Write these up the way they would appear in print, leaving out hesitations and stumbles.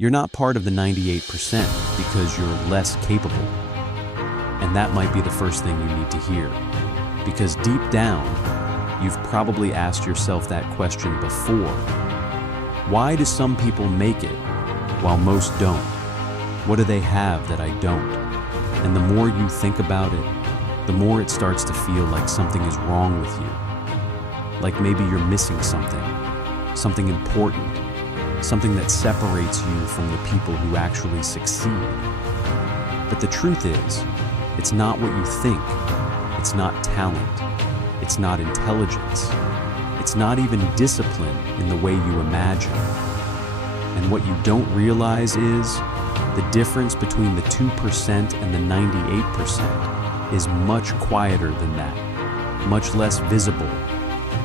You're not part of the 98% because you're less capable. And that might be the first thing you need to hear. Because deep down, you've probably asked yourself that question before. Why do some people make it while most don't? What do they have that I don't? And the more you think about it, the more it starts to feel like something is wrong with you. Like maybe you're missing something important, something that separates you from the people who actually succeed. But the truth is, it's not what you think. It's not talent. It's not intelligence. It's not even discipline in the way you imagine. And what you don't realize is the difference between the 2% and the 98% is much quieter than that, much less visible,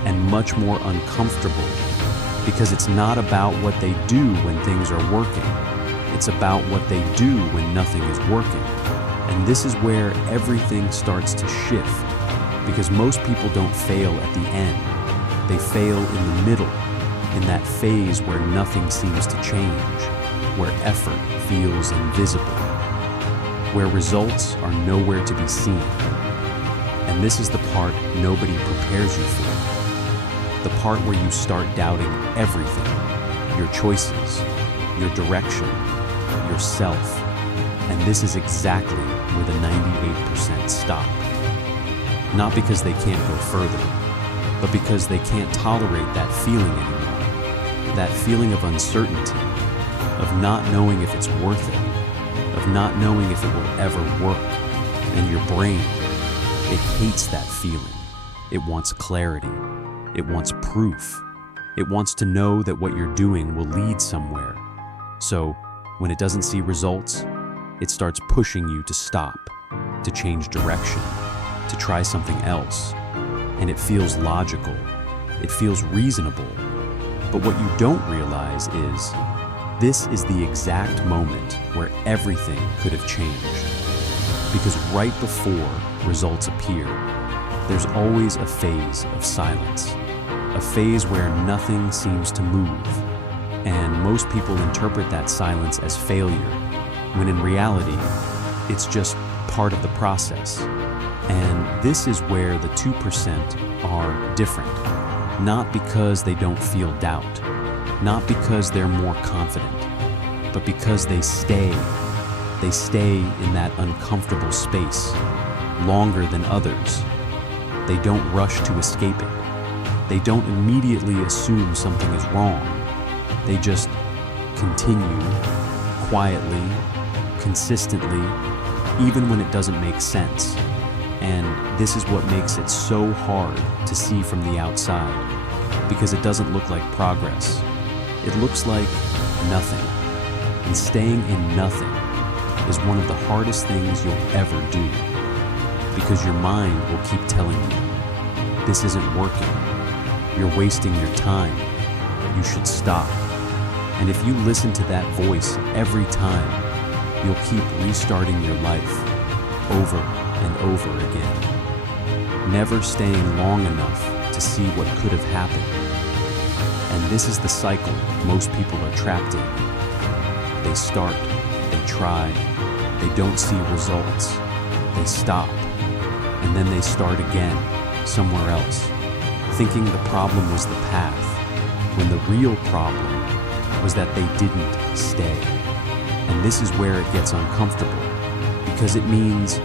and much more uncomfortable. Because it's not about what they do when things are working. It's about what they do when nothing is working. And this is where everything starts to shift. Because most people don't fail at the end. They fail in the middle, in that phase where nothing seems to change, where effort feels invisible, where results are nowhere to be seen. And this is the part nobody prepares you for. The part where you start doubting everything, your choices, your direction, yourself. And this is exactly where the 98% stop. Not because they can't go further, but because they can't tolerate that feeling anymore. That feeling of uncertainty, of not knowing if it's worth it, of not knowing if it will ever work. And your brain, it hates that feeling. It wants clarity. It wants proof. It wants to know that what you're doing will lead somewhere. So, when it doesn't see results, it starts pushing you to stop, to change direction, to try something else. And it feels logical. It feels reasonable. But what you don't realize is, this is the exact moment where everything could have changed. Because right before results appear, there's always a phase of silence. A phase where nothing seems to move. And most people interpret that silence as failure, when in reality, it's just part of the process. And this is where the 2% are different. Not because they don't feel doubt, not because they're more confident, but because they stay. They stay in that uncomfortable space longer than others. They don't rush to escape it. They don't immediately assume something is wrong. They just continue quietly, consistently, even when it doesn't make sense. And this is what makes it so hard to see from the outside, because it doesn't look like progress. It looks like nothing. And staying in nothing is one of the hardest things you'll ever do, because your mind will keep telling you, this isn't working. You're wasting your time. You should stop. And if you listen to that voice every time, you'll keep restarting your life over and over again, never staying long enough to see what could have happened. And this is the cycle most people are trapped in. They start, they try, they don't see results, they stop, and then they start again, somewhere else, thinking the problem was the path, when the real problem was that they didn't stay. And this is where it gets uncomfortable, because it means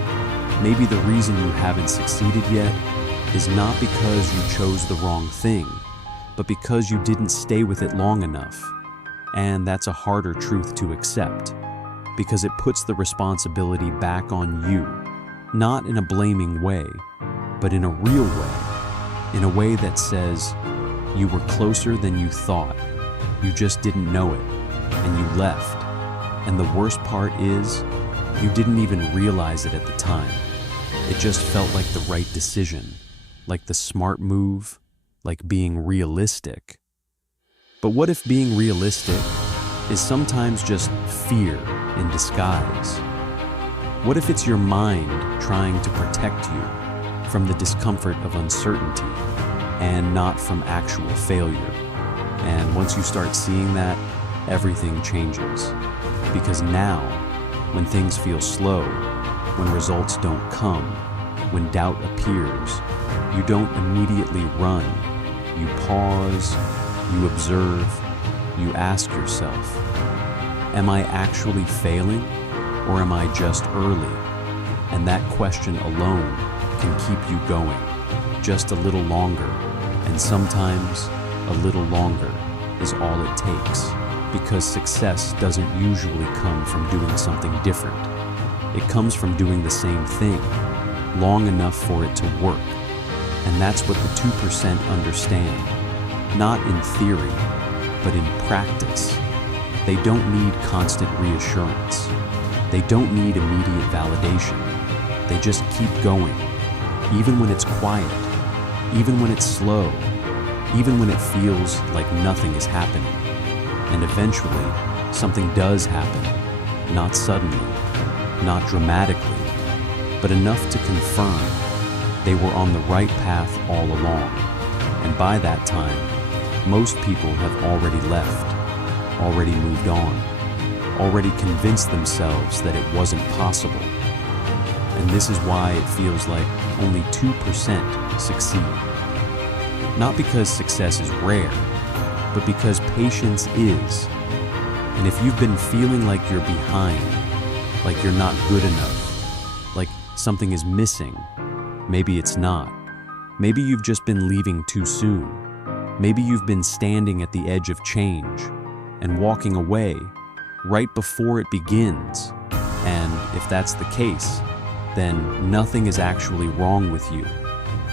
maybe the reason you haven't succeeded yet is not because you chose the wrong thing, but because you didn't stay with it long enough. And that's a harder truth to accept, because it puts the responsibility back on you, not in a blaming way, but in a real way, in a way that says, you were closer than you thought, you just didn't know it, and you left. And the worst part is, you didn't even realize it at the time. It just felt like the right decision, like the smart move, like being realistic. But what if being realistic is sometimes just fear in disguise? What if it's your mind trying to protect you from the discomfort of uncertainty and not from actual failure? And once you start seeing that, everything changes. Because now, when things feel slow, when results don't come, when doubt appears, you don't immediately run. You pause, you observe, you ask yourself, am I actually failing, or am I just early? And that question alone can keep you going just a little longer, and sometimes a little longer is all it takes, because success doesn't usually come from doing something different. It comes from doing the same thing long enough for it to work. And that's what the 2% understand, not in theory, but in practice. They don't need constant reassurance. They don't need immediate validation. They just keep going, even when it's quiet, even when it's slow, even when it feels like nothing is happening. And eventually, something does happen, not suddenly, not dramatically, but enough to confirm they were on the right path all along. And by that time, most people have already left, already moved on, already convinced themselves that it wasn't possible. And this is why it feels like only 2% succeed. Not because success is rare, but because patience is. And if you've been feeling like you're behind, like you're not good enough, like something is missing, maybe it's not. Maybe you've just been leaving too soon. Maybe you've been standing at the edge of change and walking away right before it begins. And if that's the case, then nothing is actually wrong with you.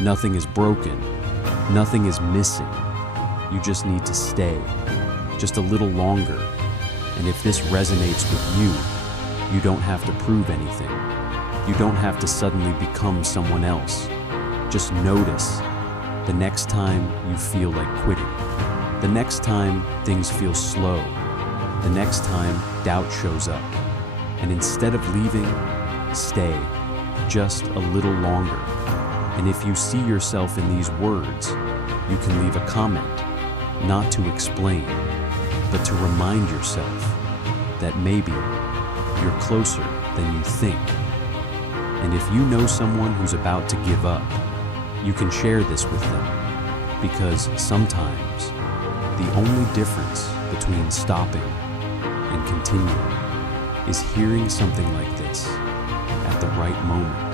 Nothing is broken. Nothing is missing. You just need to stay just a little longer. And if this resonates with you, you don't have to prove anything. You don't have to suddenly become someone else. Just notice the next time you feel like quitting, the next time things feel slow, the next time doubt shows up. And instead of leaving, stay just a little longer. And if you see yourself in these words, you can leave a comment, not to explain, but to remind yourself that maybe you're closer than you think. And if you know someone who's about to give up, you can share this with them, because sometimes the only difference between stopping and continuing is hearing something like this at the right moment.